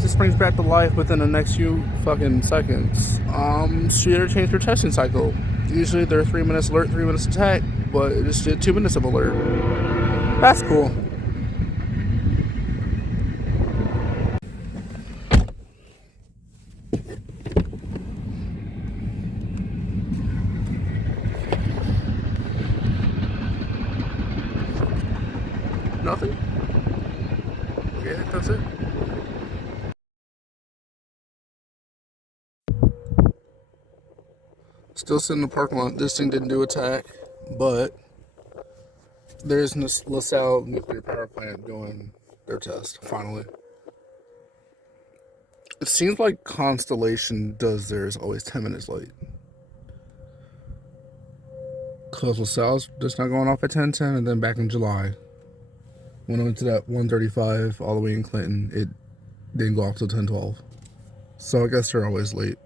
Texas springs back to life within the next few fucking seconds. Streeter changed their testing cycle. Usually they're 3 minutes alert, 3 minutes attack, but it just did 2 minutes of alert. That's cool. Nothing? Okay, I think that's it. Still sitting in the parking lot. This thing didn't do attack, but there's this LaSalle nuclear power plant doing their test, finally. It seems like Constellation does theirs always 10 minutes late. Because LaSalle's just not going off at 10:10, and then back in July, when it went to that 135 all the way in Clinton, it didn't go off till 10:12. So I guess they're always late.